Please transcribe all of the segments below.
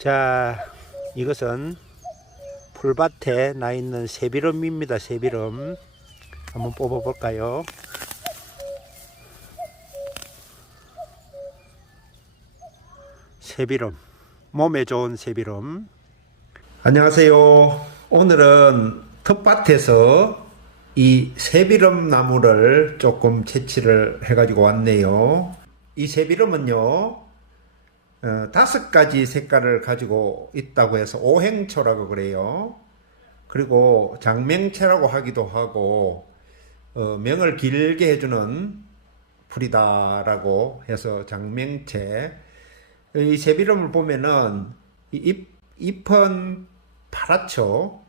자, 이것은 풀밭에 나 있는 새비름입니다. 새비름 한번 뽑아 볼까요? 새비름, 몸에 좋은 새비름. 안녕하세요. 오늘은 텃밭에서 이 새비름 나무를 조금 채취를 해가지고 왔네요. 이 새비름은요 5가지 색깔을 가지고 있다고 해서 오행초라고 그래요. 그리고 장맹채라고 하기도 하고 명을 길게 해주는 풀이다라고 해서 장맹채. 이 새비름을 보면은 잎은 파랗죠.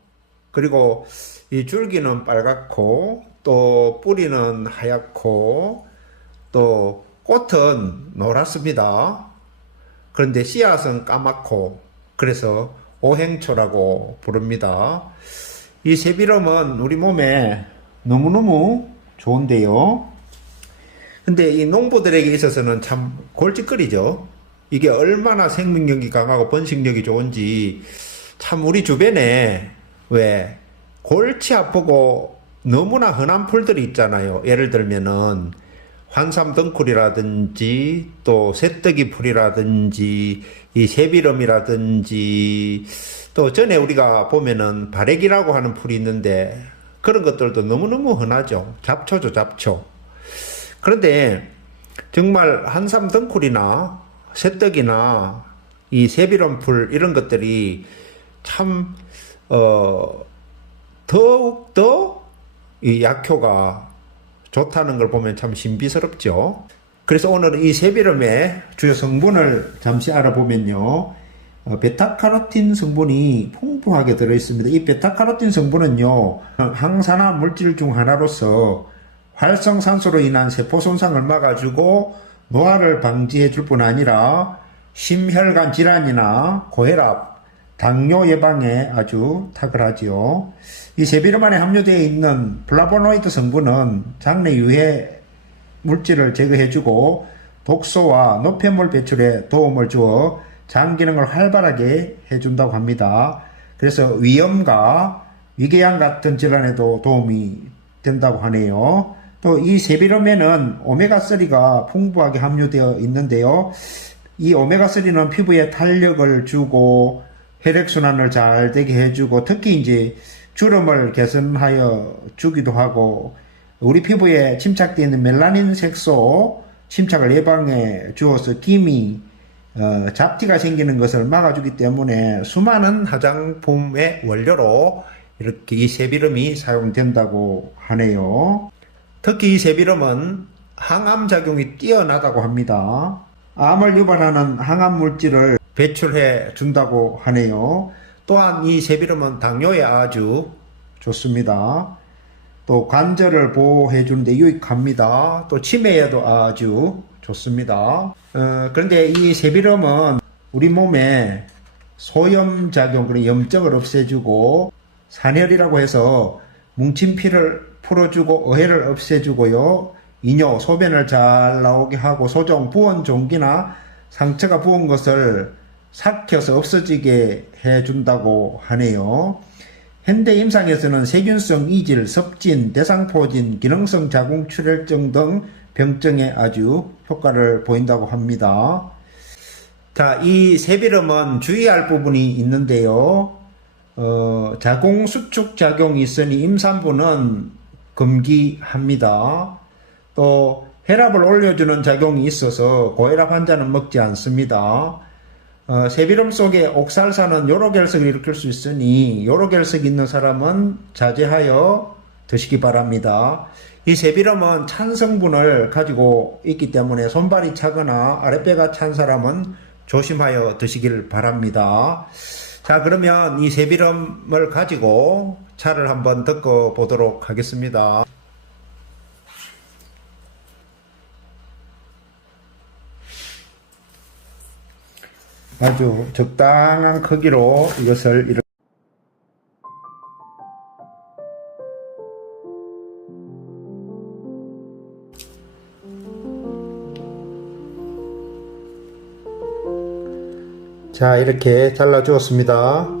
그리고 이 줄기는 빨갛고 또 뿌리는 하얗고 또 꽃은 노랗습니다. 그런데 씨앗은 까맣고 그래서 오행초라고 부릅니다. 이 새비름은 우리 몸에 너무너무 좋은데요. 근데 이 농부들에게 있어서는 참 골칫거리죠. 이게 얼마나 생명력이 강하고 번식력이 좋은지. 참 우리 주변에 왜 골치 아프고 너무나 흔한 풀들이 있잖아요. 예를 들면은 환삼덩쿨이라든지 또 새떡이 풀이라든지 이 새비름이라든지 또 전에 우리가 보면은 바래기라고 하는 풀이 있는데 그런 것들도 너무너무 흔하죠. 잡초죠, 잡초. 그런데 정말 환삼덩쿨이나 새떡이나 이 새비름풀 이런 것들이 참 더욱더 이 약효가 좋다는 걸 보면 참 신비스럽죠. 그래서 오늘은 이 새비름의 주요 성분을 잠시 알아보면요. 베타카로틴 성분이 풍부하게 들어있습니다. 이 베타카로틴 성분은요, 항산화 물질 중 하나로서 활성산소로 인한 세포 손상을 막아주고 노화를 방지해 줄 뿐 아니라 심혈관 질환이나 고혈압, 당뇨 예방에 아주 탁월하지요. 이 새비름 안에 함유되어 있는 플라보노이드 성분은 장내 유해 물질을 제거해주고 독소와 노폐물 배출에 도움을 주어 장 기능을 활발하게 해준다고 합니다. 그래서 위염과 위궤양 같은 질환에도 도움이 된다고 하네요. 또 이 새비름에는 오메가3가 풍부하게 함유되어 있는데요. 이 오메가3는 피부에 탄력을 주고 혈액순환을 잘 되게 해주고 특히 이제 주름을 개선하여 주기도 하고 우리 피부에 침착되어 있는 멜라닌 색소 침착을 예방해 주어서 기미, 잡티가 생기는 것을 막아주기 때문에 수많은 화장품의 원료로 이렇게 이 새비름이 사용된다고 하네요. 특히 이 새비름은 항암작용이 뛰어나다고 합니다. 암을 유발하는 항암 물질을 배출해 준다고 하네요. 또한 이 새비름은 당뇨에 아주 좋습니다. 또 관절을 보호해 주는데 유익합니다. 또 치매에도 아주 좋습니다. 그런데 이 새비름은 우리 몸에 소염작용, 그리고 염증을 없애주고 산혈이라고 해서 뭉친 피를 풀어주고 어혈을 없애주고요. 이뇨, 소변을 잘 나오게 하고 소종, 부은 종기나 상처가 부은 것을 삭혀서 없어지게 해준다고 하네요. 현대 임상에서는 세균성 이질, 섭진, 대상포진, 기능성 자궁출혈증 등 병증에 아주 효과를 보인다고 합니다. 자, 이 새비름은 주의할 부분이 있는데요. 자궁수축 작용이 있으니 임산부는 금기합니다. 또 혈압을 올려주는 작용이 있어서 고혈압 환자는 먹지 않습니다. 새비름 속에 옥살산은 요로결석을 일으킬 수 있으니 요로결석이 있는 사람은 자제하여 드시기 바랍니다. 이 새비름은 찬 성분을 가지고 있기 때문에 손발이 차거나 아랫배가 찬 사람은 조심하여 드시길 바랍니다. 자, 그러면 이 새비름을 가지고 차를 한번 덮어 보도록 하겠습니다. 아주 적당한 크기로 이것을 이렇게 자, 이렇게 잘라 주었습니다.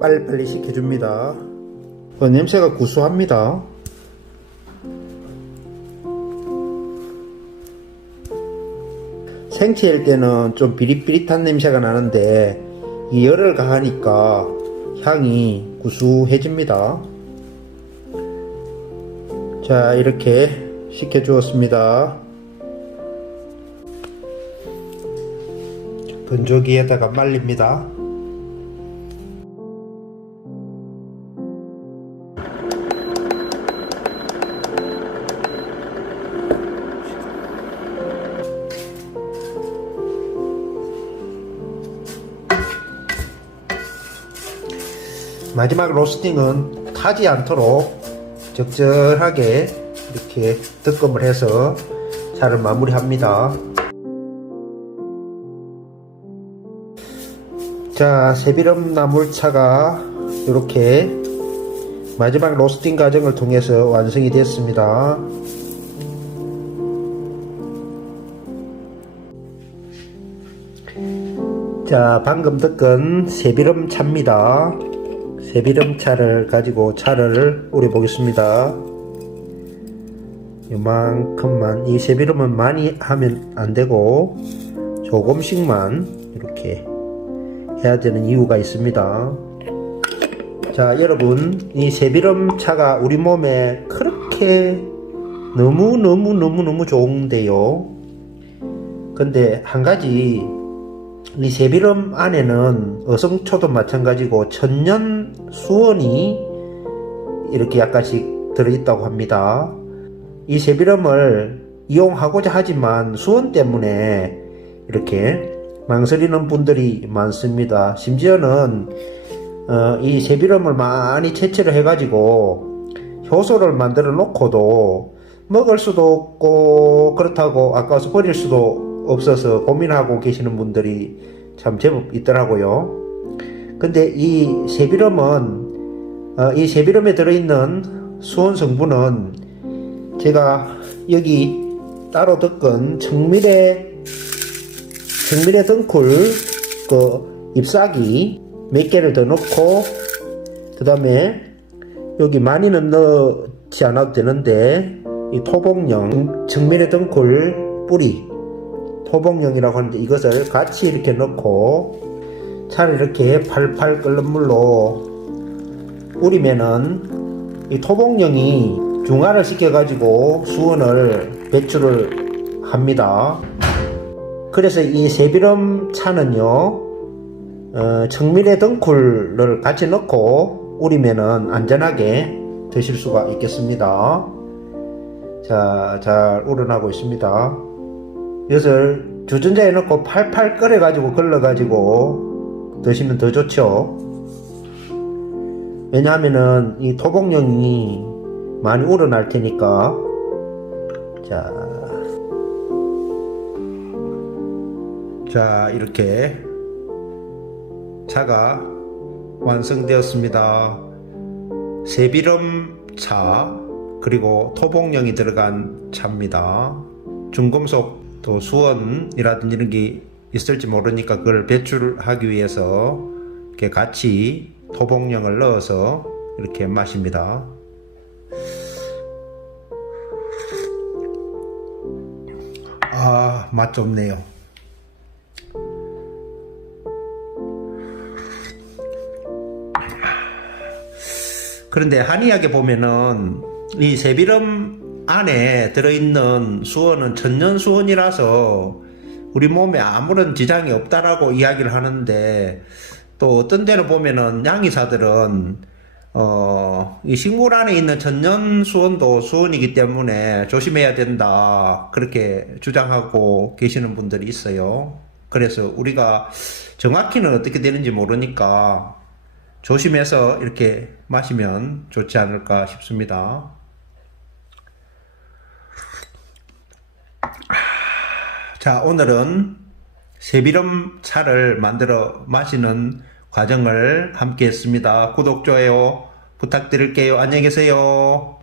빨리빨리 식혀줍니다. 냄새가 구수합니다. 생채일 때는 좀 비릿비릿한 냄새가 나는데 이 열을 가하니까 향이 구수해집니다. 자, 이렇게 식혀주었습니다. 건조기에다가 말립니다. 마지막 로스팅은 타지 않도록 적절하게 이렇게 득금을 해서 차를 마무리합니다. 자, 새비름 나물차가 이렇게 마지막 로스팅 과정을 통해서 완성이 됐습니다. 자, 방금 닦은 새비름 차입니다. 새비름 차를 가지고 차를 우려 보겠습니다. 이만큼만, 이 새비름은 많이 하면 안 되고 조금씩만 이렇게 해야 되는 이유가 있습니다. 자, 여러분, 이 새비름 차가 우리 몸에 그렇게 너무 좋은데요. 근데 한 가지, 이 새비름 안에는 어성초도 마찬가지고 천년 수원이 이렇게 약간씩 들어있다고 합니다. 이 새비름을 이용하고자 하지만 수원 때문에 이렇게 망설이는 분들이 많습니다. 심지어는 이 새비름을 많이 채취를 해가지고 효소를 만들어 놓고도 먹을 수도 없고 그렇다고 아까워서 버릴 수도 없어서 고민하고 계시는 분들이 참 제법 있더라고요. 근데 이 새비름은 이 새비름에 들어있는 수원 성분은 제가 여기 따로 닦은 청미래 등쿨 그 잎사귀 몇 개를 더 넣고, 그 다음에 여기 많이는 넣지 않아도 되는데 이 토복령 청미래 등쿨 뿌리 토복령이라고 하는데 이것을 같이 이렇게 넣고 차를 이렇게 팔팔 끓는 물로 우리면은 이 토복령이 중화를 시켜 가지고 수원을 배출을 합니다. 그래서 이 새비름 차는요 청미래 등쿨을 같이 넣고 우리면은 안전하게 드실 수가 있겠습니다. 자, 잘 우러나고 있습니다. 이것을 주전자에 넣고 팔팔 끓여 가지고 걸러 가지고 드시면 더 좋죠. 왜냐하면은 이 토복령이 많이 우러날 테니까. 자, 이렇게 차가 완성되었습니다. 새비름 차 그리고 토복령이 들어간 차입니다. 중금속 또 수원이라든지 이런 게 있을지 모르니까 그걸 배출하기 위해서 이렇게 같이 토복령을 넣어서 이렇게 마십니다. 맛 좋네요. 그런데 한의학에 보면은 이 새비름 안에 들어있는 수원은 천년수원이라서 우리 몸에 아무런 지장이 없다라고 이야기를 하는데, 또 어떤 데는 보면은 양의사들은 이 식물 안에 있는 천연 수원도 수원이기 때문에 조심해야 된다. 그렇게 주장하고 계시는 분들이 있어요. 그래서 우리가 정확히는 어떻게 되는지 모르니까 조심해서 이렇게 마시면 좋지 않을까 싶습니다. 자, 오늘은 새비름 차를 만들어 마시는 과정을 함께 했습니다. 구독, 좋아요 부탁드릴게요. 안녕히 계세요.